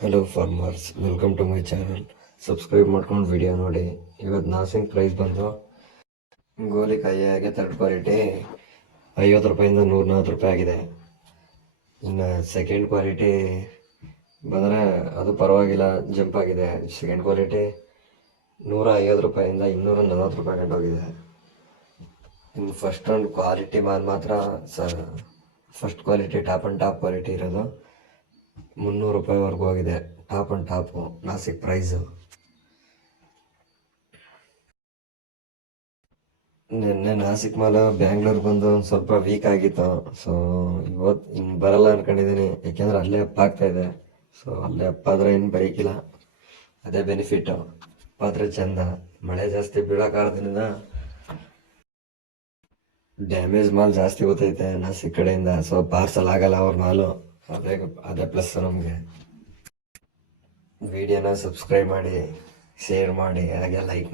Hello farmers, welcome to my channel. Subscribe ಮಾಡ್ಕೊಂಡು video ನೋಡಿ. ಇವತ್ತು ನಾಸಿಂಗ್ ಪ್ರೈಸ್ ಬಂದು ಗೋಲಿಕಾಯಿಯಾಗೆ ಥರ್ಡ್ ಕ್ವಾಲಿಟಿ 50 ರೂಪಾಯಿಂದ 140 ರೂಪಾಯಿ ಆಗಿದೆ. ಇನ್ನು ಸೆಕೆಂಡ್ ಕ್ವಾಲಿಟಿ ಬಂದರೆ ಅದು ಪರವಾಗಿಲ್ಲ, ಜಂಪ್ ಆಗಿದೆ. ಸೆಕೆಂಡ್ ಕ್ವಾಲಿಟಿ 150 ರೂಪಾಯಿಂದ 240 ರೂಪಾಯಿ ಗಂಟೋಗಿದೆ. ಇನ್ನು ಫಸ್ಟ್ ಒಂದು ಕ್ವಾಲಿಟಿ ಮಾಲ್ ಮಾತ್ರ first quality top and top quality ಇರೋದು 300 ರೂಪಾಯಿವರೆಗೂ ಹೋಗಿದೆ. Top and top Nashik price. ನಿನ್ನೆ ನಾಸಿಕ್ ಮಾಲ ಬ್ಯಾಂಗ್ಳೂರ್ ಬಂದು ಒಂದು ಸ್ವಲ್ಪ ವೀಕ್ ಆಗಿತ್ತು. ಸೊ ಇವತ್ತು ಇನ್ನು ಬರಲ್ಲ ಅನ್ಕೊಂಡಿದ್ದೀನಿ, ಯಾಕೆಂದ್ರೆ ಅಲ್ಲೇ ಅಪ್ ಆಗ್ತಾ ಇದೆ. ಸೊ ಅಲ್ಲೇ ಅಪ್ ಆದರೆ ಏನು ಬರೀಕಿಲ್ಲ, ಅದೇ ಬೆನಿಫಿಟ್ಟು. ಅಪ್ಪಾದ್ರೆ ಚಂದ. ಮಳೆ ಜಾಸ್ತಿ ಬೀಳೋ ಕಾರಣದಿಂದ ಡ್ಯಾಮೇಜ್ ಮಾಲ್ ಜಾಸ್ತಿ ಗೊತ್ತೈತೆ ನಾಸಿಕ್ ಕಡೆಯಿಂದ. ಸೊ ಪಾರ್ಸಲ್ ಆಗಲ್ಲ ಅವ್ರ ಮಾಲು, ಅದೇ ಪ್ಲಸ್ ನಮಗೆ. ವಿಡಿಯೋನ ಸಬ್ಸ್ಕ್ರೈಬ್ ಮಾಡಿ, ಶೇರ್ ಮಾಡಿ, ಹಾಗೆ ಲೈಕ್ ಮಾಡಿ.